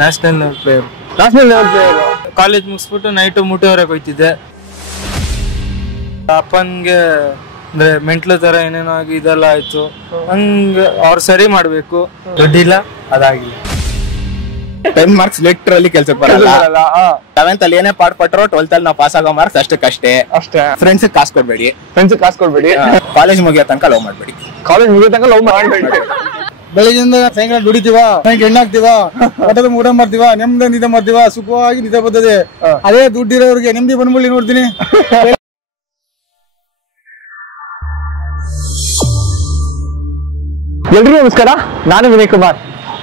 National level player. National level player. College ಮುಗಿಸ್ಬಿಟ್ಟು ನೈಟು ಮುಟ್ಟೆವರೆಗೆ ಹೋಯ್ತಿದ್ದೆ. ಅಪ್ಪನ್ಗೆ ಅಂದ್ರೆ ಮೆಂಟ್ಲು ತರ ಏನೇನೋ ಆಗಿ ಇದೆಲ್ಲ ಆಯ್ತು. ಹಂಗ ಅವ್ರು ಸರಿ ಮಾಡ್ಬೇಕು, ದುಡ್ಡಿಲ್ಲ ಅದಾಗಿಲ್ಲ. 10 ಮಾರ್ಕ್ಸ್ ಲಿಟ್ರಲಿ ಕೆಲ್ಸಕ್ಕೆ ಬರಲ್ಲ. 11th ಅಲ್ಲಿ ಏನೇ ಪಾಠ ಪಟ್ಟರು 12th ಅಲ್ಲಿ ನಾವು ಪಾಸ್ ಆಗೋ ಮಾರ್ಕ್ಸ್ ಅಷ್ಟೇ. ಫ್ರೆಂಡ್ಸ್ ಕಾಸು ಕೊಡ್ಬೇಡಿ. ಕಾಲೇಜ್ ಮುಗಿಯೋ ತನಕ ಲವ್ ಮಾಡ್ಬೇಡಿ. ಬೆಳಗ್ಗೆಯಿಂದ ಸಾಯಂಕಾಲ ದುಡಿತೀವ, ಹೆಣ್ಣಾಗ್ತೀವ, ಹೊಟ್ಟದ ಊಟ ಮಾಡ್ತೀವ, ನೆಮ್ಮದಿ ನಿದ್ದೆ ಮಾಡ್ತೀವ, ಸುಖವಾಗಿ ನಿದ್ದೆ ಬರ್ತದೆ. ಅದೇ ದುಡ್ಡಿರೋರಿಗೆ ನೆಮ್ಮದಿ ಬಂದ್ಬಿಡಿ ನೋಡ್ತೀನಿ. ಎಲ್ರಿಗೂ ನಮಸ್ಕಾರ, ನಾನು ವಿನಯ್ ಕುಮಾರ್.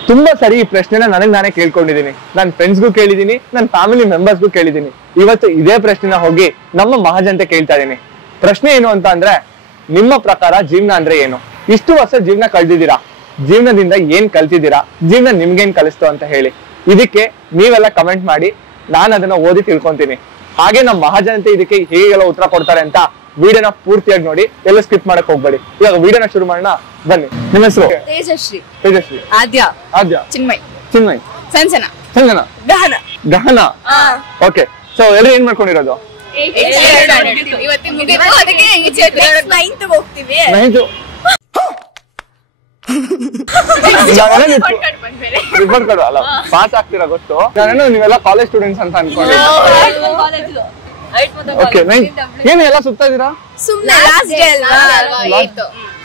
ತುಂಬಾ ಸರಿ ಈ ಪ್ರಶ್ನೆನ ನನಗೆ ನಾನೇ ಕೇಳ್ಕೊಂಡಿದ್ದೀನಿ. ನನ್ನ ಫ್ರೆಂಡ್ಸ್ಗೂ ಕೇಳಿದೀನಿ, ನನ್ನ ಫ್ಯಾಮಿಲಿ ಮೆಂಬರ್ಸ್ಗೂ ಕೇಳಿದೀನಿ. ಇವತ್ತು ಇದೇ ಪ್ರಶ್ನೆನ ಹೋಗಿ ನಮ್ಮ ಮಹಾಜನತೆ ಕೇಳ್ತಾ ಇದೀನಿ. ಪ್ರಶ್ನೆ ಏನು ಅಂತ ಅಂದ್ರೆ, ನಿಮ್ಮ ಪ್ರಕಾರ ಜೀವನ ಅಂದ್ರೆ ಏನು? ಇಷ್ಟು ವರ್ಷ ಜೀವನ ಕಳ್ದಿದ್ದೀರಾ, ಜೀವನದಿಂದ ಏನ್ ಕಲ್ತಿದ್ದೀರಾ, ಜೀವನ ನಿಮ್ಗೇನ್ ಕಲಿಸ್ತು ಅಂತ ಹೇಳಿ. ಇದಕ್ಕೆ ನೀವೆಲ್ಲ ಕಮೆಂಟ್ ಮಾಡಿ, ನಾನು ಅದನ್ನ ಓದಿ ತಿಳ್ಕೊಂತೀನಿ. ಹಾಗೆ ನಮ್ಮ ಮಹಾಜನತೆ ಇದಕ್ಕೆ ಹೇಗೆಲ್ಲ ಉತ್ತರ ಕೊಡ್ತಾರೆ ಅಂತ ವಿಡಿಯೋನ ಪೂರ್ತಿಯಾಗಿ ನೋಡಿ, ಎಲ್ಲ ಸ್ಕಿಪ್ ಮಾಡಕ್ ಹೋಗ್ಬೇಡಿ. ಇವಾಗ ವಿಡಿಯೋನ ಶುರು ಮಾಡೋಣ, ಬನ್ನಿ. ನಿಮ್ಮ ಹೆಸರು? ತೇಜಶ್ರೀ. ಆದ್ಯ. ಚಿನ್ಮಯ್. ಸಂಜನಾ. ಗಹನ. ಓಕೆ, ಸೊ ಎಲ್ಲರೂ ಏನ್ ಮಾಡ್ಕೊಂಡಿರೋದು? ಅಲ್ಲ, ಪಾಸ್ ಆಗ್ತೀರಾ ಗೊತ್ತು. ನೀವೆಲ್ಲ ಕಾಲೇಜ್ ಸ್ಟೂಡೆಂಟ್ಸ್ ಅಂತ ಅನ್ಕೊಂಡೆ. ಏನು ಎಲ್ಲ ಸುತ್ತಾ ಇದೀರಾ?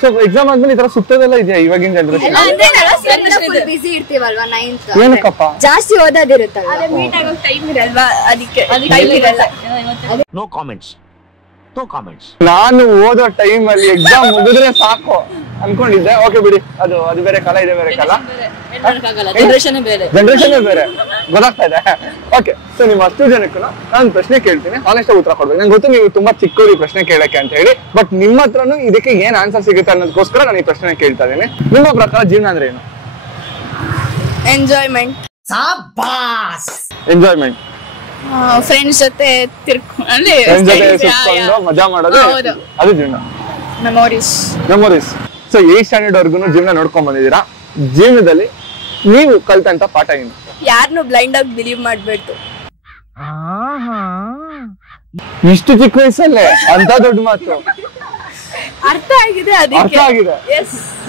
ಸೊ ಎಕ್ಸಾಮ್ ಆದ್ಮೇಲೆ ಈ ತರ ಸುತ್ತೋದೆಲ್ಲ ಇದೆಯಾ ಇವಾಗಿನ ಜನರೇಷನ್? ಏನಕ್ಕಪ್ಪ? ಜಾಸ್ತಿ ಓದೋದಿರುತ್ತಲ್ಲ, ನೋ ಕಾಮೆಂಟ್ಸ್. ನಾನು ಓದೋ ಟೈಮ್ ಅಲ್ಲಿ ಎಕ್ಸಾಮ್ ಮುಗಿದ್ರೆ ಸಾಕು ಅನ್ಕೊಂಡಿದ್ದೆ. ಓಕೆ ಬಿಡಿ, ಅದು ಬೇರೆ ಕಾಲ, ಇದೆ ಬೇರೆ ಕಾಲ, ಜನರೇಷನ್ ಬೇರೆ, ಗೊತ್ತಾಗ್ತಾ ಇದೆ. ಓಕೆ, ಸೊ ನೀವು ಅಷ್ಟು ಜನಕ್ಕೂ ನಾನು ಪ್ರಶ್ನೆ ಕೇಳ್ತೀನಿ, ಆನೆಸ್ಟ್ ಉತ್ತರ ಕೊಡ್ಬೇಕು. ನಂಗೆ ಗೊತ್ತು ನೀವು ತುಂಬಾ ಚಿಕ್ಕವರು ಈ ಪ್ರಶ್ನೆ ಕೇಳಕ್ಕೆ ಅಂತ ಹೇಳಿ, ಬಟ್ ನಿಮ್ಮ ಹತ್ರನು ಇದಕ್ಕೆ ಏನ್ ಆನ್ಸರ್ ಸಿಗುತ್ತೆ ಅನ್ನೋದಕ್ಕೋಸ್ಕರ ನಾನು ಈ ಪ್ರಶ್ನೆ ಕೇಳ್ತಾ ಇದ್ದೀನಿ. ನಿಮ್ಮ ಪ್ರಕಾರ ಜೀವನ ಅಂದ್ರೆ ಏನು? ಎಂಜಾಯ್ಮೆಂಟ್. ಫ್ರೆಂಡ್ಸ್ ಜೊತೆ ಸುತ್ಕೊಂಡು ಮಜಾ ಮಾಡೋದು, ಅದು ಜೀವನ. ಮೆಮೊರೀಸ್. ಸೊ 8th ಸ್ಟ್ಯಾಂಡರ್ಡ್ ವರ್ಗು ಜೀವನ ನೋಡ್ಕೊಂಡ್ ಬಂದಿದ್ದೀರಾ. ಜೀವನದಲ್ಲಿ ನೀವು ಕಲ್ತಂತ ಪಾಠ ಏನು? ಯಾರನ್ನು ಬ್ಲೈಂಡ್ ಆಗಿ ಬಿಲೀವ್ ಮಾಡ್ಬೇಕು. ಇಷ್ಟು ಚಿಕ್ಕ ವಯಸ್ಸಲ್ಲೇ ಅಂತ ದೊಡ್ಡ ಮಾತು ಅರ್ಥ ಆಗಿದೆ.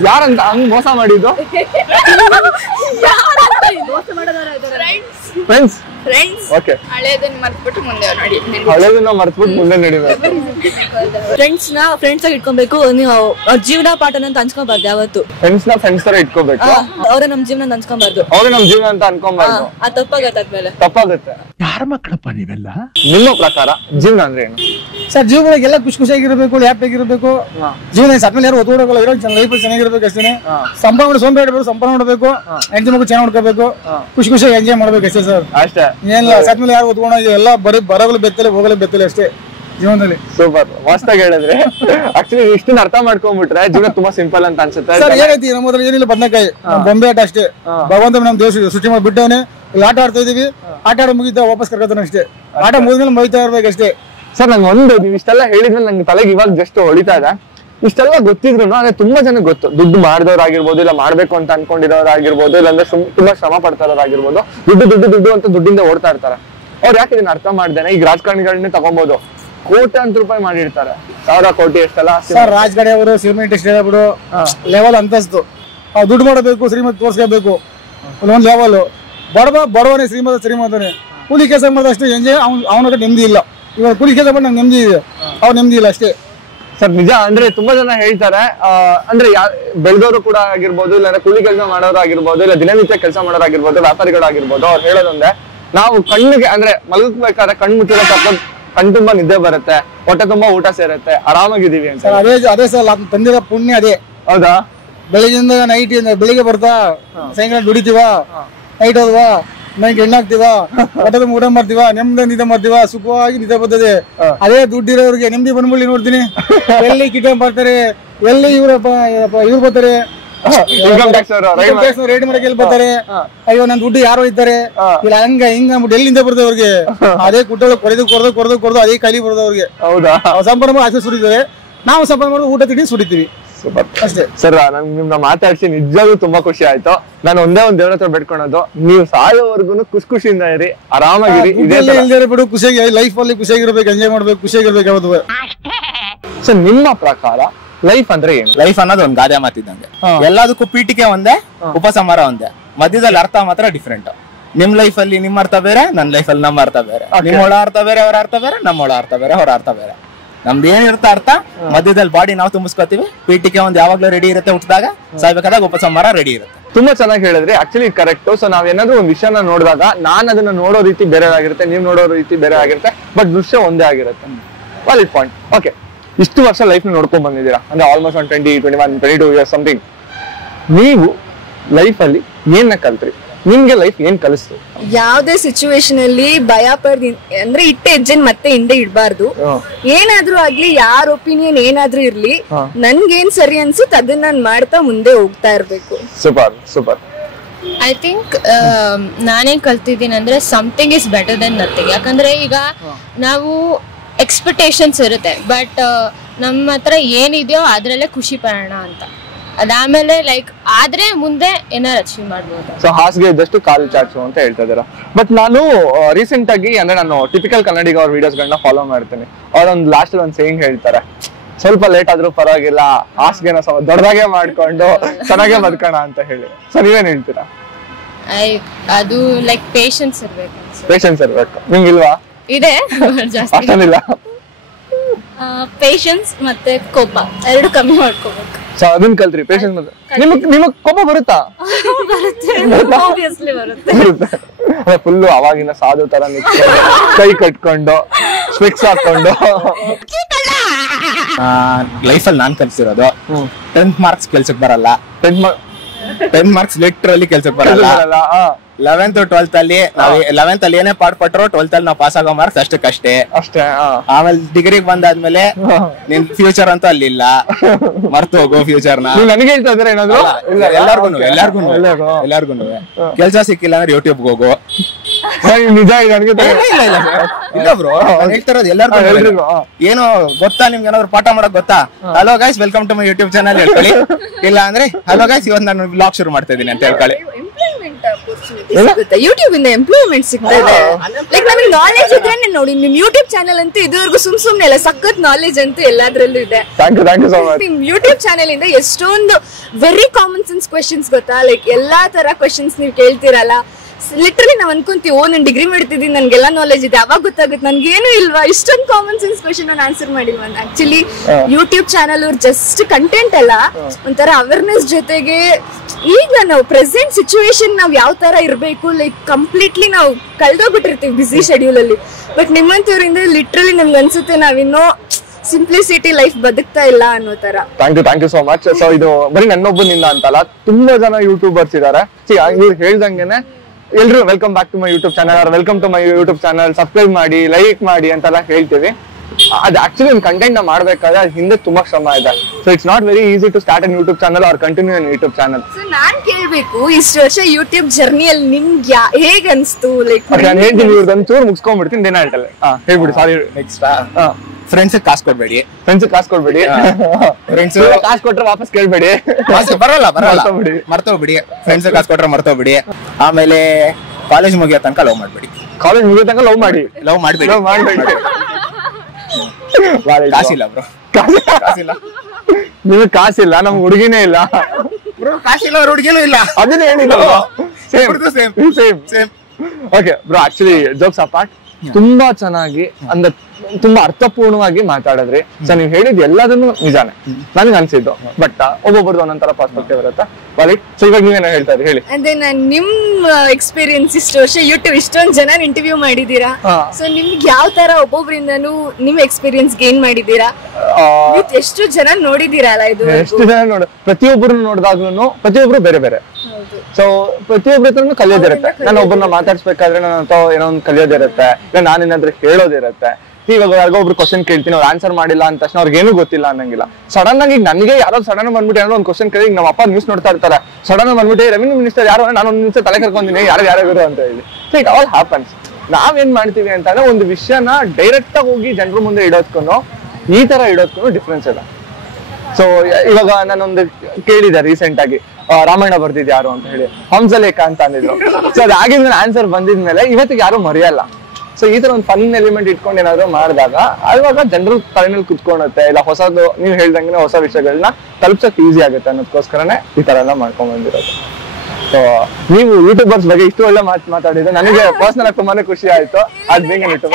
ಯಾರಂತ ಹಂಗ್ ಮೋಸ ಮಾಡಿದ್ದು? ಫ್ರೆಂಡ್ಸ್. ಓಕೆ, ಹಳೇದನ್ನ ಮರ್ತ್ಬಿಟ್ಟು ಮುಂದೆ ನಡಿಬೇಕು. ಫ್ರೆಂಡ್ಸ್ ಆಗಿ ಇಟ್ಕೊಬೇಕು. ನೀವು ಜೀವನ ಪಾಠನ ಅಂತ ಅನ್ಸ್ಕೊಂಬಾರ್ದು ಯಾವತ್ತು. ಫ್ರೆಂಡ್ಸ್ ತರ ಇಟ್ಕೋಬೇಕು. ಅವ್ರ ನಮ್ ಜೀವನ ಅನ್ಸ್ಕೊಂಬಾರ್ದು. ಅವ್ರ ನಮ್ ಜೀವನ ಅಂತ ಅನ್ಕೊಂಬಾರ್ದು. ತಪ್ಪಾಗತ್ತೆ. ಯಾರ ಮಕ್ಕಳಪ್ಪ ನೀವೆಲ್ಲ? ನಿಮ್ಮ ಪ್ರಕಾರ ಜೀವನ ಅಂದ್ರೆ ಏನು? ಸರ್, ಜೀವನದಾಗ ಎಲ್ಲ ಖುಷಿಯಾಗಿರ್ಬೇಕು, ಹ್ಯಾಪಿ ಆಗಿರ್ಬೇಕು. ಜೀವನ ಸಟ್ಮೇಲೆ ಯಾರು ಒತ್ತೋಡಲ್ಲ, ಲೈಫ್ ಚೆನ್ನಾಗಿರ್ಬೇಕು ಅಷ್ಟೇ. ಸಂಪಾದನೆ ಸೋಂಬೇಡಬೇಕು, ಸಂಪಾದನೆ ಮಾಡಬೇಕು, ಹೆಂಡತಿ ಮಗು ಚೆನ್ನಾಗಿ ನೋಡ್ಕೋಬೇಕು, ಖುಷಿಯಾಗಿ ಎಂಜಾಯ್ ಮಾಡ್ಬೇಕು ಅಷ್ಟೇ ಸರ್. ಅಷ್ಟೇ, ಏನಿಲ್ಲ. ಸಟ್ಮೇಲೆ ಯಾರು ಒತ್ಕೊಂಡೋಗಿ ಎಲ್ಲ ಬರೀ ಬರಗಲು ಬೆತ್ತಲೆ ಹೋಗಲು ಬೆತ್ತಲೆ ಅಷ್ಟೇ ಜೀವನದಲ್ಲಿ. ಸೂಪರ್, ಮಸ್ತಾಗಿ ಹೇಳಿದ್ರೆ. ಆಕ್ಚುಲಿ ಇಷ್ಟನ್ನ ಅರ್ಥ ಮಾಡ್ಕೊಂಡ್ಬಿಟ್ರೆ ಜೀವನ ತುಂಬಾ ಸಿಂಪಲ್ ಅಂತ ಅನ್ಸುತ್ತೆ. ಸರ್, ಏನೈತಿ ನಮ್ಮದ್ರಲ್ಲಿ ಏನಿಲ್ಲ, ಬದನೆಕಾಯಿ ಬೊಂಬೆ ಆಟ ಅಷ್ಟೇ. ಭಗವಂತ ನಮ್ ದೇಶ ಸೃಷ್ಟಿ ಮಾಡಿ ಬಿಟ್ಟವನೇ. ಇಲ್ಲಿ ಆಟ ಆಡ್ತಾ ಇದೀವಿ, ಆಟ ಆಡೋ ಮುಗಿದ ವಾಪಸ್ ಕರ್ಕೋತಾನೆ ಅಷ್ಟೇ. ಆಟ ಮುಗಿದ್ಮೇಲೆ ಮೈತಾ ಇರ್ಬೇಕಷ್ಟೇ. ಸರ್, ನಂಗೆ ನೀವು ಇಷ್ಟೆಲ್ಲ ಹೇಳಿದ್ಮೇಲೆ ನಂಗೆ ತಲೆಗೆ ಇವಾಗ ಜಸ್ಟ್ ಹೊಳಿತಾ ಇದೆ. ಇಷ್ಟೆಲ್ಲ ಗೊತ್ತಿದ್ರು ಅದೇ ತುಂಬಾ ಜನ ಗೊತ್ತು. ದುಡ್ಡು ಮಾಡಿದವ್ರಾಗಿರ್ಬೋದು, ಇಲ್ಲ ಮಾಡ್ಬೇಕು ಅಂತ ಅನ್ಕೊಂಡಿರೋರಾಗಿರ್ಬೋದು, ಇಲ್ಲಾಂದ್ರೆ ತುಂಬಾ ಶ್ರಮ ಪಡ್ತಾ ಇರೋರಾಗಿರ್ಬೋದು. ದುಡ್ಡು ಅಂತ ದುಡ್ಡಿಂದ ಓಡ್ತಾ ಇರ್ತಾರೆ. ಅವ್ರು ಯಾಕೆ ಇದನ್ನ ಅರ್ಥ ಮಾಡ್ದೇನೆ? ಈಗ ರಾಜಕಾರಣಿಗಳನ್ನೇ ತಗೊಬೋದು, ಕೋಟ್ಯಾಂತರ ರೂಪಾಯಿ ಮಾಡಿರ್ತಾರೆ, 1000 ಕೋಟಿ ಎಷ್ಟಲ್ಲ. ಸರ್, ರಾಜಕಾರಣಿ ಅವರು ಶ್ರೀಮಂತ ಎಷ್ಟು ಹೇಳ್ಬಿಡು, ಲೆವೆಲ್ ಅಂತಸ್ತು. ದುಡ್ಡು ಮಾಡಬೇಕು, ಶ್ರೀಮಂತ ತೋರ್ಸ್ಕೋಬೇಕು, ಒಂದೊಂದು ಲೆವೆಲ್. ಬಡವನೇ ಶ್ರೀಮಂತನೇ. ಕೂಲಿ ಕೆಲಸ ಮಾಡಿದ ಅಷ್ಟೇ ಎಂಜಾಯ್. ಅವನ ನೆಮ್ಮದಿ ಇಲ್ಲ. ಇವಾಗ ಕೂಲಿ ಕೆಲಸ ಮಾಡಿ ನಂಗೆ ನೆಮ್ಮದಿ ಇದೆ, ಅವ್ರು ನೆಮ್ಮದಿ ಇಲ್ಲ ಅಷ್ಟೇ. ಸರ್, ನಿಜ. ಅಂದ್ರೆ ತುಂಬಾ ಜನ ಹೇಳ್ತಾರೆ, ಅಂದ್ರೆ ಬೆಳೆದವರು ಕೂಡ ಆಗಿರ್ಬೋದು, ಇಲ್ಲಾಂದ್ರೆ ಕೂಲಿ ಕೆಲಸ ಮಾಡೋರು ಆಗಿರ್ಬೋದು, ಇಲ್ಲ ದಿನನಿತ್ಯ ಕೆಲಸ ಮಾಡೋರಾಗಿರ್ಬೋದು, ವ್ಯಾಪಾರಿಗಳಾಗಿರ್ಬೋದು, ಅವ್ರು ಹೇಳೋದಂದ್ರೆ ನಾವು ಕಣ್ಣಿಗೆ ಅಂದ್ರೆ ಮಲಗಬೇಕಾದ್ರೆ ಕಣ್ಣು ಮುಚ್ಚಿರೋ ತಕ್ಕ ಕಣ್ ತುಂಬಾ ನಿದ್ದೆ ಬರುತ್ತೆ, ಹೊಟ್ಟೆ ತುಂಬಾ ಊಟ ಸೇರುತ್ತೆ, ಆರಾಮಾಗಿದ್ದೀವಿ ಅಂತ. ಅದೇ ಸರ್, ತಂದಿರೋ ಪುಣ್ಯ ಅದೇ. ಹೌದಾ? ಬೆಳಗ್ಗೆಯಿಂದ ನೈಟ್, ಬೆಳಿಗ್ಗೆ ಬರ್ತಾ ಸಾಯಂಕಾಲ ದುಡಿತೀವ, ನೈಟ್ ಹೋದ್ವಾ, ನೈಟ್ ಹೆಣ್ಣಾಗ್ತೀವ, ಹೊಟ್ಟದ ಊಟ ಮಾಡ್ತೀವ, ನೆಮ್ಮದಿ ನಿದ್ದೆ ಮಾಡ್ತೀವ, ಸುಖವಾಗಿ ನಿದ್ದೆ ಬರ್ತದೆ. ಅದೇ ದುಡ್ಡಿರೋರಿಗೆ ನೆಮ್ಮದಿ ಬಂದ್ಬಿಡಿ ನೋಡ್ತೀನಿ. ಎಲ್ಲಿ ಕಿಟನ್ ಬರ್ತಾರೆ, ಎಲ್ಲಿ ಇವ್ರು ಬರ್ತಾರೆ, ರೇಟ್ ಮಾಡಕ್ಕೆ ಎಲ್ಲಿ ಬರ್ತಾರೆ. ಅಯ್ಯೋ, ನನ್ ದುಡ್ಡು ಯಾರು ಇದ್ದಾರೆ, ಇಲ್ಲ ಹಂಗ ಹಿಂಗ ಎಲ್ಲಿಂದ ಬರ್ತದೆ ಅವ್ರಿಗೆ. ಅದೇ ಕುಟ್ಟೋದು ಕೊರೆದು ಅದೇ ಕೈಲಿ ಬರೋದು ಅವ್ರಿಗೆ. ಹೌದಾ? ಸಂಪಾದನೆ ಆಸೆ ಸುರಿತಾರೆ, ನಾವು ಸಂಪಾದನೆ ಮಾಡೋದು ಊಟ ತಿಂಡಿ ಸುಡಿತೀವಿ. ಸೂಪರ್ ಅಷ್ಟೇ. ಸರ್ ನನ್ಗೆ ನಿಮ್ನ ಮಾತಾಡ್ಸಿ ನಿಜವಾಗ್ಲೂ ತುಂಬಾ ಖುಷಿ ಆಯ್ತು. ನಾನು ಒಂದೇ ಒಂದ್ ದೇವ್ರ ಹತ್ರ ಬೆಡ್ಕೊಳೋದು, ನೀವು ಸಾಯೋವರೆಗೂ ಖುಷಿಯಿಂದ ಇರಿ, ಆರಾಮಾಗಿರಿ. ಬಿಡು, ಖುಷಿಯಾಗಿ ಲೈಫ್ ಅಲ್ಲಿ ಖುಷಿಯಾಗಿರ್ಬೇಕು, ಎಂಜಾಯ್ ಮಾಡ್ಬೇಕು, ಖುಷಿಯಾಗಿರ್ಬೇಕು ಯಾವ್ದು. ಸೊ ನಿಮ್ಮ ಪ್ರಕಾರ ಲೈಫ್ ಅಂದ್ರೆ ಏನು? ಲೈಫ್ ಅನ್ನೋದು ಒಂದ್ ಗಾದೆ ಮಾತಿದ್ದಂಗೆ. ಎಲ್ಲದಕ್ಕೂ ಪೀಠಿಕೆ ಒಂದೇ, ಉಪಸಂಹಾರ ಒಂದೇ, ಮಧ್ಯದಲ್ಲಿ ಅರ್ಥ ಮಾತ್ರ ಡಿಫ್ರೆಂಟ್. ನಿಮ್ ಲೈಫ್ ಅಲ್ಲಿ ನಿಮ್ಮ ಅರ್ಥ ಬೇರೆ, ನನ್ನ ಲೈಫ್ ಅಲ್ಲಿ ನಮ್ಮ ಅರ್ಥ ಬೇರೆ. ನಿಮ್ಮೊಳ ಅರ್ಥ ಬೇರೆ, ಅವರ ಅರ್ಥ ಬೇರೆ, ನಮ್ಮೊಳ ಅರ್ಥ ಬೇರೆ, ಅವರ ಅರ್ಥ ಬೇರೆ. ನಮ್ದು ಏನಿರುತ್ತೆ ಅರ್ಥ, ಮಧ್ಯದಲ್ಲಿ ಬಾಡಿ ನಾವು ತುಂಬಿಸ್ಕೊತೀವಿ. ಪೀಠಿಕೆ ಒಂದ್ ಯಾವಾಗ್ಲೂ ರೆಡಿ ಇರುತ್ತೆ, ಹುಟ್ಟಿದಾಗ ಸಾಯ್ಬೇಕಾದಾಗ ಉಪಸಂಹಾರ ರೆಡಿ ಇರುತ್ತೆ. ತುಂಬಾ ಚೆನ್ನಾಗಿ ಹೇಳಿದ್ರಿ, ಆಕ್ಚುಲಿ ಕರೆಕ್ಟ್. ಸೊ ನಾವೇನಾದ್ರೂ ಒಂದ್ ವಿಷಯನ ನೋಡಿದಾಗ ನಾನು ಅದನ್ನ ನೋಡೋ ರೀತಿ ಬೇರೆ ಆಗಿರುತ್ತೆ, ನೀವು ನೋಡೋ ರೀತಿ ಬೇರೆ ಆಗಿರುತ್ತೆ, ಬಟ್ ದೃಶ್ಯ ಒಂದೇ ಆಗಿರುತ್ತೆ. ವಾಲಿಡ್ ಪಾಯಿಂಟ್. ಓಕೆ, ಇಷ್ಟು ವರ್ಷ ಲೈಫ್ ನೋಡ್ಕೊಂಡ್ ಬಂದಿದ್ದೀರಾ, ಅಂದ್ರೆ ಆಲ್ಮೋಸ್ಟ್ 20, 21, 22 ಇಯರ್ಸ್ ಸಮಥಿಂಗ್. ನೀವು ಲೈಫ್ ಅಲ್ಲಿ ಏನ ಕಲ್ತ್ರಿ? ನಿಮ್ಗೆ ಲೈಫ್ ಏನ್ ಕಲಿಸ್ತು? ಯಾವ್ದೇ ಸಿಚುವೇಶನ್ ಅಲ್ಲಿ ಭಯ ಪಡ್ದು ಅಂದ್ರೆ ಇಟ್ಟೆ ಹೆಜ್ಜೆನ್ ಮತ್ತೆ ಹಿಂದೆ ಇಡಬಾರ್ದು. ಏನಾದ್ರೂ ಆಗ್ಲಿ, ಯಾರ ಒಪಿನಿಯನ್ ಏನಾದ್ರೂ ಇರ್ಲಿ, ನನ್ಗೇನ್ ಸರಿ ಅನ್ಸುತ್ತೆ ಅದನ್ನ ನಾನ್ ಮಾಡ್ತಾ ಮುಂದೆ ಹೋಗ್ತಾ ಇರ್ಬೇಕು. Super super. ಐ ಥಿಂಕ್ ನಾನೇನ್ ಕಲ್ತಿದ್ದೀನಿ ಅಂದ್ರೆ something is better than nothing. ಯಾಕಂದ್ರೆ ಈಗ ನಾವು ಎಕ್ಸ್ಪೆಕ್ಟೇಷನ್ಸ್ ಇರುತ್ತೆ, ಬಟ್ ನಮ್ಮ ಹತ್ರ ಏನಿದೆಯೋ ಅದ್ರಲ್ಲೇ ಖುಷಿ ಪಡೋಣ ಅಂತ. ಅದಾದ್ಮೇಲೆ ಲೈಕ್ ಆದ್ರೆ ಮುಂದೆ ಏನಾರು ಅಚೀವ್ ಮಾಡ್ಬೋದು. ಸೊ ಹಾಸಿಗೆ ಇದ್ದಷ್ಟು ಕಾಲು ಚಾಚು ಅಂತ ಹೇಳ್ತಾ ಇದ್ದೀರಾ. ಬಟ್ ನಾನು ರೀಸೆಂಟ್ ಆಗಿ ಅಂದ್ರೆ ನಾನು ಟಿಪಿಕಲ್ ಕನ್ನಡಿಗ ಅವ್ರ ವಿಡಿಯೋಸ್ ಗಳನ್ನ ಫಾಲೋ ಮಾಡ್ತೀನಿ. ಅವ್ರೊಂದು ಲಾಸ್ಟ್ ಒಂದ್ ಸೇಯಿಂಗ್ ಹೇಳ್ತಾರೆ, ಸ್ವಲ್ಪ ಲೇಟ್ ಆದ್ರೂ ಪರವಾಗಿಲ್ಲ, ಹಾಸಿಗೆನ ದೊಡ್ಡದಾಗೆ ಮಾಡ್ಕೊಂಡು ಚೆನ್ನಾಗೆ ಬದುಕೋಣ ಅಂತ ಹೇಳಿ. ಸೊ ನೀವೇನ್ ಹೇಳ್ತೀರಾ? ಅದು ಲೈಕ್ ಪೇಷನ್ಸ್ ಇರ್ಬೇಕು. ಪೇಷನ್ಸ್ ಇರ್ಬೇಕು. ನಿಮ್ಗಿಲ್ವಾ? ಇದೆ, ಜಾಸ್ತಿ ಅಷ್ಟೊಂದಿಲ್ಲ. ಪೇಷನ್ಸ್ ಮತ್ತೆ ಕೋಪ ಎರಡು ಕಮ್ಮಿ ಮಾಡ್ಕೋಬೇಕು. ಸೊ ಅದನ್ನ ಕಲ್ತ್ರಿ, ಪೇಷನ್ಸ್ ಮತ್ತೆ. ನಿಮಗ್ ಕೋಪ ಬರುತ್ತಾ? ಆಬ್ವಿಯಸ್ಲಿ ಬರುತ್ತೆ. ಅದೇ ಫುಲ್ಲು ಅವಾಗಿನ ಸಾಧು ತರ ನಿಂತ್ಕೊಂಡು ಕೈ ಕಟ್ಕೊಂಡು ಸ್ಪೆಕ್ಸ್ ಹಾಕೊಂಡು. ಲೈಫಲ್ಲಿ ನಾನ್ ಕಲ್ಸಿರೋದು 10th ಮಾರ್ಕ್ಸ್ ಕೆಲ್ಸಕ್ಕೆ ಬರಲ್ಲ. 10 ಮಾರ್ಕ್ಸ್ ಲಿಟ್ರಲಿ ಕೆಲ್ಸಕ್ಕೆ ಬರಲ್ಲ. 11th 12th ಅಲ್ಲಿ ನಾವು 11th ಅಲ್ಲಿ ಏನೇ ಪಾಠ ಪಟ್ರು 12th ಅಲ್ಲಿ ನಾವು ಪಾಸ್ ಆಗೋ ಮಾರ್ಕ್ಸ್ ಅಷ್ಟಕ್ಕಷ್ಟೇ. ಅಷ್ಟೇ. ಆಮೇಲೆ ಡಿಗ್ರಿಗೆ ಬಂದಾದ್ಮೇಲೆ ನಿನ್ ಫ್ಯೂಚರ್ ಅಂತೂ ಅಲ್ಲಿ ಇಲ್ಲ, ಮರ್ತು ಹೋಗೋ ಫ್ಯೂಚರ್ ನ. ನನಗೆ ಹೇಳ್ತಾ ಇದ್ರೆ ಏನಾದ್ರು? ಎಲ್ಲಾರ್ಗು ಕೆಲ್ಸ ಸಿಕ್ಕಿಲ್ಲ ಅಂದ್ರೆ ಯೂಟ್ಯೂಬ್ ಹೋಗು. ನಿಜ ನನಗೆ ಇಲ್ಲ ಬ್ರೋ, ಹೇಳ್ತಾರದು ಎಲ್ಲಾರ್ಗು. ಏನು ಗೊತ್ತಾ ನಿಮ್ಗೆ, ಏನಾದ್ರು ಪಾಠ ಮಾಡಕ್ ಗೊತ್ತಾ? Hello guys, welcome to my YouTube channel ಹೇಳ್ಕೊಳ್ಳಿ. ಇಲ್ಲ ಅಂದ್ರೆ ಹಲೋ ಗೈಸ್, ಇವತ್ತು ನಾನು ವ್ಲಾಗ್ ಶುರು ಮಾಡ್ತಾ ಇದೀನಿ ಅಂತ ಹೇಳ್ಕೊಳ್ಳಿ. ಯೂಟ್ಯೂಬ್ ಇಂದ ಎಂಪ್ಲಾಯ್ಮೆಂಟ್ ಸಿಗ್ತಾ ಇದೆ. ಲೈಕ್ ನಮಗೆ ನಾಲೆಜ್ ಇದ್ರೆ ನೋಡಿ, ನಿಮ್ ಯೂಟ್ಯೂಬ್ ಚಾನಲ್ ಅಂತೂ ಇದುವರೆಗೂ ಸುಮ್ನೆ ಎಲ್ಲ ಸಖತ್ ನಾಲೆಜ್ ಅಂತೂ ಎಲ್ಲಾದ್ರಲ್ಲೂ ಇದೆ. ನಿಮ್ ಯೂಟ್ಯೂಬ್ ಚಾನಲ್ ಇಂದ ಎಷ್ಟೊಂದು ವೆರಿ ಕಾಮನ್ ಸೆನ್ಸ್ ಕ್ವೆಶನ್ಸ್ ಗೊತ್ತಾ, ಲೈಕ್ ಎಲ್ಲಾ ತರ ಕ್ವೆಶನ್ಸ್ ನೀವು ಕೇಳ್ತಿರಲ್ಲ. ಲಿಟ್ರಲಿ ನಾವ್ ಅನ್ಕೊಂತೀವಿ, ನಾನು ಡಿಗ್ರಿ ಮಾಡ್ತಿದ್ದೀನಿ, ನನ್ಗೆಲ್ಲ ನಾಲೆಜ್ ಇದೆ, ಅವಾಗ ಗೊತ್ತಾಗುತ್ತೆ ನನ್ಗೇನು ಇಲ್ವಾ, ಇಷ್ಟೊಂದು ಕಾಮನ್ ಸೆನ್ಸ್ ಕ್ವೆಶನ್ ನಾನು ಆನ್ಸರ್ ಮಾಡಿಲ್ವಾ. ಆಕ್ಚುಲಿ ಯೂಟ್ಯೂಬ್ ಚಾನಲ್ ಅವ್ರು ಜಸ್ಟ್ ಕಂಟೆಂಟ್ ಅಲ್ಲ, ಒಂಥರ ಅವೇರ್ನೆಸ್ ಜೊತೆಗೆ ಈಗ ನಾವು ಪ್ರೆಸೆಂಟ್ ಸಿಚುವೇಶನ್ ನಾವ್ ಯಾವ ತರ ಇರ್ಬೇಕು, ಲೈಕ್ ಕಂಪ್ಲೀಟ್ಲಿ ನಾವು ಕಳ್ದೋಗ್ಬಿಟ್ಟಿರ್ತೀವಿ ಬಿಸಿ ಶೆಡ್ಯೂಲ್ ಅಲ್ಲಿ. ಬಟ್ ನಿಮ್ಮಂತವ್ರಿಂದ ಲಿಟ್ರಲಿ ನಮ್ಗೆ ಅನ್ಸುತ್ತೆ ನಾವಿನ್ನೂ ಸಿಂಪ್ಲಿಸಿಟಿ ಲೈಫ್ ಬದುಕ್ತಾ ಇಲ್ಲ ಅನ್ನೋ ತರ. Thank you so much. So ಇದು ಬರೀ ನನ್ನೊಬ್ಬನಿಂದ ಅಂತಲ್ಲ, ತುಂಬಾ ಜನ ಯೂಟ್ಯೂಬರ್ಸ್ ಇದಾರೆ. ಇವ್ರು ಹೇಳ್ದಂಗೆನೆ ಎಲ್ರು welcome back to my YouTube channel, welcome to my YouTube channel, subscribe ಮಾಡಿ, ಲೈಕ್ ಮಾಡಿ ಅಂತೆಲ್ಲ ಹೇಳ್ತೀವಿ. ಅದು ಆಕ್ಚುಲಿ ಒಂದು ಕಂಟೆಂಟ್ ನ ಮಾಡ್ಬೇಕಾದ್ರೆ ಅದ್ರ ಹಿಂದೆ ತುಂಬಾ ಶ್ರಮ ಇದೆ. So it's not very easy to start an YouTube channel or continue an YouTube channel. So ನಾನ್ ಕೇಳ್ಬೇಕು, ಇಷ್ಟು ವರ್ಷ ಯೂಟ್ಯೂಬ್ ಜರ್ನಿಯಲ್ಲಿ ನಿಮ್ಗೆ ಹೇಗ್ ಅನ್ಸ್ತು? ಲೈಕ್ ನಾನು ಹೇಳ್ತೀನಿ, ಇವ್ರದ್ದು ಚೂರು ಮುಗಿಸ್ಕೊಂಡ್ಬಿಡ್ತೀನಿ, ದಿನ ಹೇಳ್ತಲ್ಲ. ಹೇಳ್ಬಿಡಿ. ಸಾರಿ. ನೆಕ್ಸ್ಟ್ ಫ್ರೆಂಡ್ಸ್ ಕಾಸು ಕೊಡ್ಬೇಡಿ. ಫ್ರೆಂಡ್ಸ್ ಕಾಸು ಕೊಡ್ಬೇಡಿ. ಫ್ರೆಂಡ್ಸ್ ಕಾಸು ಕೊಟ್ರೆ ವಾಪಸ್ ಕೇಳ್ಬೇಡಿ. ಬರಲ್ಲ ಮರ್ತೋಗ್ಬಿಡಿ. ಫ್ರೆಂಡ್ಸ್ ಕಾಸು ಕೊಟ್ರೆ ಮರ್ತೋಗ್ಬಿಡಿ. ಆಮೇಲೆ ಕಾಲೇಜ್ ಮುಗಿಯೋ ತನಕ ಲವ್ ಮಾಡ್ಬೇಡಿ. ಕಾಲೇಜ್ ಮುಗಿಯೋ ತನಕ ಲವ್ ಮಾಡ್ಬೇಡಿ. ಕಾಸಿಲ್ಲ ಬ್ರೋ, ಕಾಸಿಲ್ಲ. ನಿಮ್ಗೆ ಕಾಸಿಲ್ಲ, ನಮ್ಗೆ ಹುಡುಗಿನೇ ಇಲ್ಲ. ಕಾಸಿಲ್ಲ, ಹುಡುಗಿನೂ ಇಲ್ಲ. ಅದನ್ನ ಹೇಳಿಲ್ಲ. Same. Okay bro, actually jokes apart, ತುಂಬಾ ಚೆನ್ನಾಗಿ ಅಂದ್ರೆ ತುಂಬಾ ಅರ್ಥಪೂರ್ಣವಾಗಿ ಮಾತಾಡಿದ್ರಿ. ಸೊ ನೀವ್ ಹೇಳಿದ್ ಎಲ್ಲದನ್ನು ನಿಜಾನೇ ನನಗೆ ಅನ್ಸಿದ್ದು, ಬಟ್ ಒಬ್ಬೊಬ್ಬರದ್ದು ಒಂದೊಂದರ ಪರ್ಸ್ಪೆಕ್ಟಿವ್ ಇರುತ್ತೆ. ಸೊ ಇವಾಗ ನೀವೇನೋ ಹೇಳ್ತಾ ಇದ್ರಿ, ಹೇಳಿ. ಅದೇ ನಿಮ್ ಎಕ್ಸ್ಪೀರಿಯನ್ಸ್ ಇಷ್ಟು ವರ್ಷ ಯೂಟ್ಯೂಬ್ ಇಷ್ಟೊಂದ್ ಜನ ಇಂಟರ್ವ್ಯೂ ಮಾಡಿದೀರಾ. ಸೊ ನಿಮ್ಗೆ ಯಾವ ತರ ಒಬ್ಬೊಬ್ಬರಿಂದನೂ ನಿಮ್ ಎಕ್ಸ್ಪೀರಿಯನ್ಸ್ ಗೇನ್ ಮಾಡಿದೀರಾ? ಎಷ್ಟು ಜನ ನೋಡಿದೀರಲ್ಲ, ಇದು ಎಷ್ಟು ಜನ ಪ್ರತಿಯೊಬ್ಬರು ನೋಡಿದಾಗ್ಲೂ ಪ್ರತಿಯೊಬ್ರು ಬೇರೆ ಬೇರೆ. ಸೊ ಪ್ರತಿಯೊಬ್ಬರ ಹತ್ರನು ಕಲಿಯೋದಿರುತ್ತೆ. ನಾನು ಒಬ್ಬರನ್ನ ಮಾತಾಡ್ಸ್ಬೇಕಾದ್ರೆ ನನ್ನ ಹತ್ರ ಏನೋ ಒಂದು ಕಲಿಯೋದಿರುತ್ತೆ, ಇಲ್ಲ ನಾನು ಏನಾದ್ರೂ ಹೇಳೋದಿರುತ್ತೆ. ಇವಾಗ ಯಾರಿಗೋ ಒಬ್ರು ಕ್ವಶನ್ ಕೇಳ್ತೀನಿ, ಅವ್ರು ಆನ್ಸರ್ ಮಾಡಿಲ್ಲ ಅಂತ ತಕ್ಷಣ ಅವ್ರಿಗೆ ಏನೂ ಗೊತ್ತಿಲ್ಲ ಅನ್ನಂಗಿಲ್ಲ. ಸಡನ್ ಆಗಿ ನನಗೆ ಯಾರೋ ಸಡನ್ ಬಂದ್ಬಿಟ್ಟು ಏನೋ ಒಂದು ಕ್ವಶನ್ ಕೇಳಿ, ನಮ್ಮ ಅಪ್ಪ ನ್ಯೂಸ್ ನೋಡ್ತಾ ಇರ್ತಾರೆ, ಸಡನ್ ಬಂದ್ಬಿಟ್ಟು ರೆವಿನ್ಯೂ ಮಿನಿಸ್ಟರ್ ಯಾರು, ನಾನು ಒಂದು ನಿಮಿಷ ತಲೆ ಕರ್ಕೊಂಡಿನಿ, ಯಾರು ಅಂತ ಹೇಳಿ. So it all happens. ನಾವೇನ್ ಮಾಡ್ತೀವಿ ಅಂತಂದ್ರೆ ಒಂದು ವಿಷಯನ ಡೈರೆಕ್ಟ್ ಆಗಿ ಹೋಗಿ ಜನರ ಮುಂದೆ ಇಡೋದ್ಕೊಂಡು ಈ ತರ ಇಡೋದ್ಕೊಂಡು ಡಿಫ್ರೆನ್ಸ್ ಇದೆ. ಸೊ ಇವಾಗ ನಾನೊಂದು ಕೇಳಿದೆ ರೀಸೆಂಟ್ ಆಗಿ ರಾಮಾಯಣ ಬರ್ದಿದ್ ಯಾರು ಅಂತ ಹೇಳಿ ಹಂಸಲೇಖ ಅಂತ ಅಂದಿದ್ರು. ಸೊ ಅದಾಗಿದ್ಮೇಲೆ ಆನ್ಸರ್ ಬಂದಿದ್ಮೇಲೆ ಇವತ್ತಿಗೆ ಯಾರು ಮರೆಯಲ್ಲ. ಸೊ ಈ ತರ ಒಂದು ಫನ್ ಎಲಿಮೆಂಟ್ ಇಟ್ಕೊಂಡು ಏನಾದ್ರು ಮಾಡಿದಾಗ ಅವಾಗ ಜನರು ತಲೆನಲ್ಲಿ ಕುತ್ಕೊಳುತ್ತೆ, ಇಲ್ಲ ಹೊಸದು ನೀವು ಹೇಳ್ದಂಗೆ ಹೊಸ ವಿಷಯಗಳನ್ನ ತಲುಪ್ಸಕ್ ಈಸಿ ಆಗುತ್ತೆ ಅನ್ನೋದಕ್ಕೋಸ್ಕರನೇ ಈ ತರ ಎಲ್ಲ ಮಾಡ್ಕೊಂಡ್ ಬಂದಿರೋದು. ಸೊ ನೀವು ಯೂಟ್ಯೂಬರ್ಸ್ ಬಗ್ಗೆ ಇಷ್ಟು ಒಳ್ಳೆ ಮಾತಾಡಿದ್ರೆ ನನಗೆ ಪರ್ಸನಲ್ ಆಗಿ ತುಂಬಾನೇ ಖುಷಿ ಆಯ್ತು.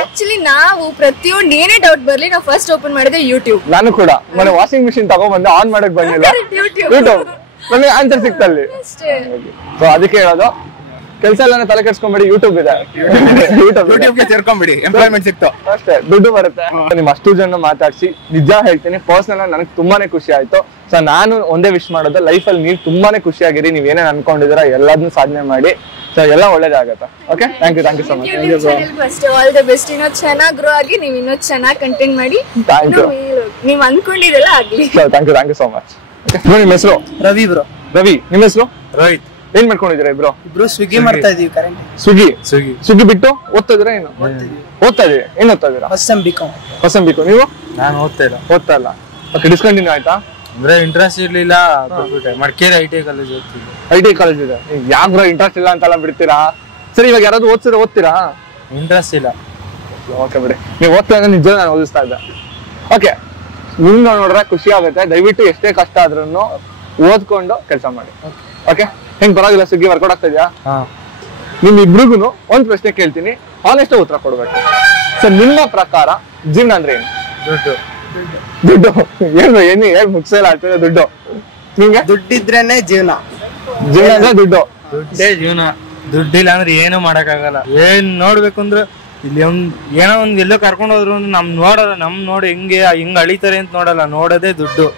ಆಕ್ಚುಲಿ ನಾವು ಪ್ರತಿಯೊಂದು ಏನೇ ಡೌಟ್ ಬರ್ಲಿ ನಾವು ಫಸ್ಟ್ ಓಪನ್ ಮಾಡಿದ್ರೆ ಯೂಟ್ಯೂಬ್. ನಾನು ಕೂಡ ಮೊನ್ನೆ ವಾಷಿಂಗ್ ಮಿಷಿನ್ ತಗೊಂಡ್ಬಂದೆ, ಆನ್ ಮಾಡಕ್ ಬಂದಿಲ್ಲ, ಯೂಟ್ಯೂಬ್ ನನಗೆ ಆನ್ಸರ್ ಸಿಕ್ತಲ್ಲಿ. ಸೊ ಅದಕ್ಕೆ ಹೇಳೋದು, ಕೆಲಸ ಎಲ್ಲ ತಲೆ ಕೆಡ್ಸ್ಕೊಂಬೇಡಿ, ಯೂಟ್ಯೂಬ್ ಇದೆ, ಯೂಟ್ಯೂಬ್ಗೆ ಸೇರ್ಕೊಂಡ್ಬಿಡಿ, ಎಂಪ್ಲಾಯ್ಮೆಂಟ್ ಸಿಕ್ತು ಅಷ್ಟೇ, ದುಡ್ಡು ಬರುತ್ತೆ. ನಿಮ್ ಅಷ್ಟು ಜನ ಮಾತಾಡ್ಸಿ ನಿಜ ಹೇಳ್ತೀನಿ, ಪರ್ಸನಲ್ ಆಗಿ ನನಗೆ ತುಂಬಾನೇ ಖುಷಿ ಆಯ್ತು. ಸೊ ನಾನು ಒಂದೇ ವಿಶ್ ಮಾಡೋದು, ಲೈಫ್ ಅಲ್ಲಿ ನೀವು ತುಂಬಾನೇ ಖುಷಿಯಾಗಿರಿ, ನೀವ್ ಏನೇನ್ ಅನ್ಕೊಂಡಿದ್ದೀರಾ ಎಲ್ಲದನ್ನೂ ಸಾಧನೆ ಮಾಡಿ. ಸೊ ಎಲ್ಲ ಒಳ್ಳೇದಾಗತ್ತೆ. Okay, thank you so much. All the best. ಇನ್ನೂ ಚೆನ್ನಾಗಿ ಗ್ರೋ ಆಗಿ ನೀವು ಇನ್ನೂ ಚೆನ್ನಾಗಿ ಕಂಟೆಂಟ್ ಮಾಡಿ, ಥ್ಯಾಂಕ್ ಯು. ನೀವು ಅನ್ಕೊಂಡಿದ್ದೆಲ್ಲ ಆಗ್ಲಿ. Thank you so much. ನಿಮ್ಮ ಹೆಸರು? ರವಿ ಬ್ರೋ. ರವಿ. ನಿಮ್ಮ ಹೆಸರು? ರೋಹಿತ್. ಏನ್ ಮಾಡ್ಕೊಂಡಿದ್ದೀರಾ ಇಬ್ರು? ಇಬ್ರು ಸ್ವಿಗ್ಗಿ ಮಾಡ್ತಾ ಇದೀವಿ. ಕರೆಂಟ್ ಸ್ವಿಗ್ಗಿ ಬಿಟ್ಟು ಓದ್ತಾ ಇದೀರಾ? ಏನು ಓದ್ತಾ ಇದೀವಿ? ಏನ್ ಓದ್ತಾ ಇದೀರಾ? First sem BCom. ನೀವು? ನಾನು ಓದ್ತಾ ಇಲ್ಲ. ಓಕೆ, ಡಿಸ್ಕಂಟಿನ್ಯೂ ಆಯ್ತಾ? ಅಂದ್ರೆ ಇಂಟ್ರೆಸ್ಟ್ ಇರ್ಲಿಲ್ಲ, ಮಡಿಕೇರಿ ಐ ಟಿ ಕಾಲೇಜ್ ಓದ್ತಿದ್ದೆ. ಐ.ಟಿ. ಕಾಲೇಜ್ ಇದೆ, ಯಾಕೆ ಇಂಟ್ರೆಸ್ಟ್ ಇಲ್ಲ ಅಂತೆಲ್ಲ ಬಿಡ್ತೀರಾ? ಸರಿ, ಇವಾಗ ಯಾರಾದ್ರೂ ಓದ್ತೀರಾ? ಇಂಟ್ರೆಸ್ಟ್ ಇಲ್ಲ. ಓಕೆ ಬಿಡಿ, ನೀವು ಓದ್ತಾ ಇದ್ರೆ ನಿಜ ನಾನು ಓದಿಸ್ತಾ ಇದ್ದೆ. ಓಕೆ, ನಿಮ್ಗೆ ನೋಡಿದ್ರೆ ಖುಷಿ ಆಗುತ್ತೆ. ದಯವಿಟ್ಟು ಎಷ್ಟೇ ಕಷ್ಟ ಆದ್ರೂ ಓದ್ಕೊಂಡು ಕೆಲಸ ಮಾಡಿ. ಓಕೆ, ಹೆಂಗ್ ಪರವಾಗಿಲ್ಲ? ಸ್ವಿಗ್ಗಿ ವರ್ಕೌಟ್ ಆಗ್ತಾ ಇದೆಯಾ? ನಿಮ್ ಇಬ್ರಿಗೂ ಒಂದ್ ಪ್ರಶ್ನೆ ಕೇಳ್ತೀನಿ, ಆನೆಸ್ಟ್ ಉತ್ತರ ಕೊಡ್ಬೇಕು. ಸೊ ನಿಮ್ಮ ಪ್ರಕಾರ ಜೀವನ ಅಂದ್ರೆ ಏನು? ದುಡ್ಡು. ಏನು ಹೇಳಿ ಮುಗಿಸಲ್ಲ ಆಗ್ತದೆ. ದುಡ್ಡು ನಿಮ್ಗೆ? ದುಡ್ಡಿದ್ರೇನೆ ಜೀವನ. ಜೀವನ ಅಂದ್ರೆ ದುಡ್ಡು. ದುಡ್ಡೇ ಜೀವನ. ದುಡ್ಡಿಲ್ಲ ಅಂದ್ರೆ ಏನು ಮಾಡಕ್ಕಾಗಲ್ಲ. ಏನ್ ನೋಡ್ಬೇಕು ಅಂದ್ರೆ ಇಲ್ಲಿ ಏನೋ ಒಂದ್ ಎಲ್ಲೋ ಕರ್ಕೊಂಡು ಹೋದ್ರು ನಮ್ ನೋಡಲ್ಲ, ನೋಡಿ ಹಿಂಗ್ ಅಳಿತಾರೆ ಅಂತ ನೋಡಲ್ಲ, ನೋಡೋದೇ ದುಡ್ಡು.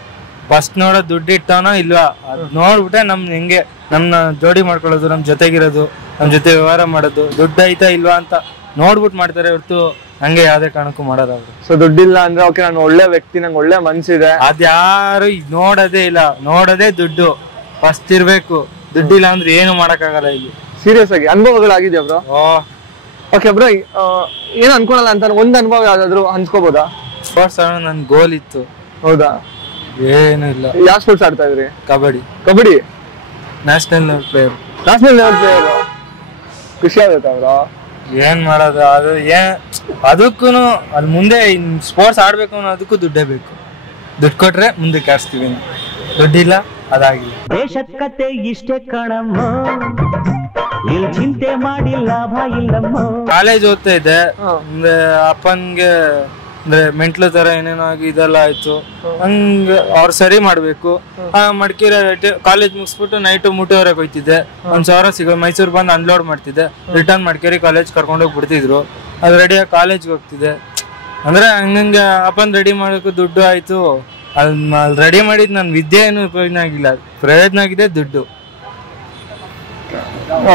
ಫಸ್ಟ್ ನೋಡೋದು ದುಡ್ಡು ಇಟ್ಟವನ ಇಲ್ವಾ ಅದ್ ನೋಡ್ಬಿಟ್ಟೆ ಹೆಂಗೆ ನಮ್ನ ಜೋಡಿ ಮಾಡ್ಕೊಳ್ಳೋದು, ನಮ್ ಜೊತೆಗಿರೋದು, ನಮ್ ಜೊತೆ ವ್ಯವಹಾರ ಮಾಡೋದು, ದುಡ್ಡು ಐತಾ ಇಲ್ವಾ ಅಂತ ನೋಡ್ಬಿಟ್ಟು ಮಾಡ್ತಾರೆ ಹೊರತು ಹಂಗೆ ಯಾವ್ದೇ ಕಾರಣಕ್ಕೂ ಮಾಡೋದು ಅವ್ರು. ಸೊ ದುಡ್ಡಿಲ್ಲ ಅಂದ್ರೆ ಓಕೆ, ನಾನು ಒಳ್ಳೆ ವ್ಯಕ್ತಿ, ನಂಗೆ ಒಳ್ಳೆ ಮನ್ಸಿದೆ, ಅದ್ಯಾರು ನೋಡೋದೇ ಇಲ್ಲ. ನೋಡೋದೇ ದುಡ್ಡು ಫಸ್ಟ್ ಇರ್ಬೇಕು. ದುಡ್ಡಿಲ್ಲ ಅಂದ್ರೆ ಏನು ಮಾಡಕ್ಕಾಗಲ್ಲ ಇಲ್ಲಿ. ಸೀರಿಯಸ್ ಆಗಿ ಅನುಭವಗಳಾಗಿದ್ಯಾ ಬ್ರೋ? ಓಕೆ ಬ್ರೋ, ಏನು ಅನ್ಕೊಳಲ್ಲ ಅಂತ ಒಂದ್ ಅನುಭವ ಯಾವ್ದಾದ್ರು ಹಂಚ್ಕೋಬಹುದಾ? ಸ್ಪೋರ್ಟ್ಸ್ ನನ್ ಗೋಲ್ ಇತ್ತು. ಹೌದಾ? ಏನು ಇಲ್ಲ. ಯಾವ ಸ್ಪೋರ್ಟ್ಸ್ ಆಡ್ತಾ ಇದ್ರಿ? ಕಬಡ್ಡಿ. National level player. ಖುಷಿ ಆಗುತ್ತಾ ಬ್ರೋ? ಏನ್ ಮಾಡೋದು, ಅದು ಅದಕ್ಕೂ ಅದು ಮುಂದೆ ಸ್ಪೋರ್ಟ್ಸ್ ಆಡ್ಬೇಕು ಅನ್ನೋದಕ್ಕೂ ದುಡ್ಡೇ ಬೇಕು. ದುಡ್ಡು ಕೊಟ್ರೆ ಮುಂದಕ್ಕೆ ಆಡ್ಸ್ತೀವಿ, ದುಡ್ಡಿಲ್ಲ ಅದಾಗಿಲ್ಲ. ದೇಶಕ್ಕತೆ ಇಷ್ಟೇ ಕಣಮ್ಮ, ಇಲ್ಲಿ ಚಿಂತೆ ಮಾಡಿ ಲಾಭ ಇಲ್ಲಮ್ಮ. ಕಾಲೇಜ್ ಓದ್ತಾ ಇದ್ದೆ, ಅಂದ್ರೆ ಅಪ್ಪನ್ಗೆ ಅಂದ್ರೆ ಮೆಂಟ್ಲು ತರ ಏನೇನೋ ಆಗಿ ಇದೆಲ್ಲ ಆಯ್ತು. ಹಂಗ ಅವ್ರು ಸರಿ ಮಾಡ್ಬೇಕು. ಮಡಿಕೇರಿ ಕಾಲೇಜ್ ಮುಗಿಸ್ಬಿಟ್ಟು ನೈಟ್ ಮುಟ್ಟೋವರೆಗೆ ಹೋಯ್ತಿದ್ದೆ. 1,000 ಸಿಗೋ ಮೈಸೂರು ಬಂದು ಅನ್ಲೋಡ್ ಮಾಡ್ತಿದ್ದೆ, ರಿಟರ್ನ್ ಮಡಿಕೇರಿ ಕಾಲೇಜ್ ಕರ್ಕೊಂಡೋಗಿ ಬಿಡ್ತಿದ್ರು. ಅದು ರೆಡಿಯಾಗಿ ಕಾಲೇಜ್ಗೆ ಹೋಗ್ತಿದ್ದೆ. ಅಂದ್ರೆ ಹಂಗಂಗೆ ಅಪ್ಪನ್ ರೆಡಿ ಮಾಡೋಕೆ ದುಡ್ಡು ಆಯ್ತು. ಅಲ್ಲಿ ರೆಡಿ ಮಾಡಿದ್ ನನ್ ವಿದ್ಯೆ ಏನು ಪ್ರಯೋಜನ ಆಗಿಲ್ಲ, ಪ್ರಯೋಜನ ಆಗಿದೆ ದುಡ್ಡು.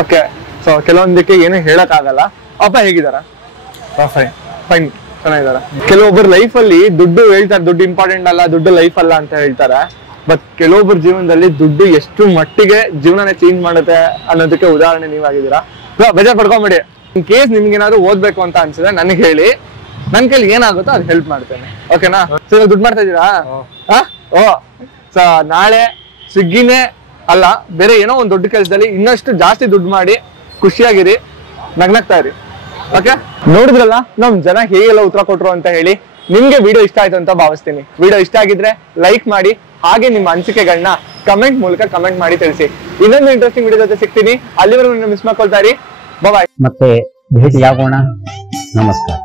ಓಕೆ, ಸೊ ಕೆಲವೊಂದಕ್ಕೆ ಏನು ಹೇಳಕ್ ಆಗಲ್ಲ. ಅಪ್ಪ ಹೇಗಿದಾರ? ಫೈನ್, ಚೆನ್ನಾಗಿದಾರ. ಕೆಲವೊಬ್ಬರ ಲೈಫ್ ಅಲ್ಲಿ ದುಡ್ಡು ಹೇಳ್ತಾರೆ, ದುಡ್ಡು ಇಂಪಾರ್ಟೆಂಟ್ ಅಲ್ಲ, ದುಡ್ಡು ಲೈಫ್ ಅಲ್ಲ ಅಂತ ಹೇಳ್ತಾರೆ. ಬಟ್ ಕೆಲವೊಬ್ಬರ ಜೀವನದಲ್ಲಿ ದುಡ್ಡು ಎಷ್ಟು ಮಟ್ಟಿಗೆ ಜೀವನನೇ ಚೇಂಜ್ ಮಾಡುತ್ತೆ ಅನ್ನೋದಕ್ಕೆ ಉದಾಹರಣೆ ನೀವಾಗಿದ್ದೀರಾ. ಬೇಜಾರ್ ಪಡ್ಕೊಂಬೇಡಿ. ಇನ್ ಕೇಸ್ ನಿಮ್ಗೆ ಏನಾದ್ರು ಓದ್ಬೇಕು ಅಂತ ಅನ್ಸಿದ್ರೆ ನನಗೆ ಹೇಳಿ, ನನ್ ಕೈಲಿ ಏನಾಗುತ್ತೋ ಅದು ಹೆಲ್ಪ್ ಮಾಡ್ತೇನೆ. ಓಕೆನಾ? ಸೊ ದುಡ್ಡು ಮಾಡ್ತಾ ಇದ್ದೀರಾ? ಸೊ ನಾಳೆ ಸ್ವಿಗ್ಗಿನೇ ಅಲ್ಲ, ಬೇರೆ ಏನೋ ಒಂದು ದೊಡ್ಡ ಕೆಲಸದಲ್ಲಿ ಇನ್ನಷ್ಟು ಜಾಸ್ತಿ ದುಡ್ಡು ಮಾಡಿ ಖುಷಿಯಾಗಿರಿ, ನಗ್ನಗ್ತಾ ಇರಿ. ಓಕೆ, ನೋಡಿದ್ರಲ್ಲ ನಮ್ ಜನ ಹೇಗೆಲ್ಲ ಉತ್ತರ ಕೊಟ್ರು ಅಂತ ಹೇಳಿ. ನಿಮ್ಗೆ ವಿಡಿಯೋ ಇಷ್ಟ ಆಯ್ತು ಅಂತ ಭಾವಿಸ್ತೀನಿ. ವಿಡಿಯೋ ಇಷ್ಟ ಆಗಿದ್ರೆ ಲೈಕ್ ಮಾಡಿ, ಹಾಗೆ ನಿಮ್ಮ ಅನಿಸಿಕೆಗಳನ್ನ ಕಮೆಂಟ್ ಮೂಲಕ ಕಮೆಂಟ್ ಮಾಡಿ ತಿಳಿಸಿ. ಇನ್ನೊಂದು ಇಂಟ್ರೆಸ್ಟಿಂಗ್ ವಿಡಿಯೋ ಜೊತೆ ಸಿಗ್ತೀನಿ. ಅಲ್ಲಿವರೆಗೂ ಮಿಸ್ ಮಾಡ್ಕೊಳ್ತಾ ಇರಿ. ಬಾಯ್. ಮತ್ತೆ ಭೇಟಿಯಾಗೋಣ. ನಮಸ್ಕಾರ.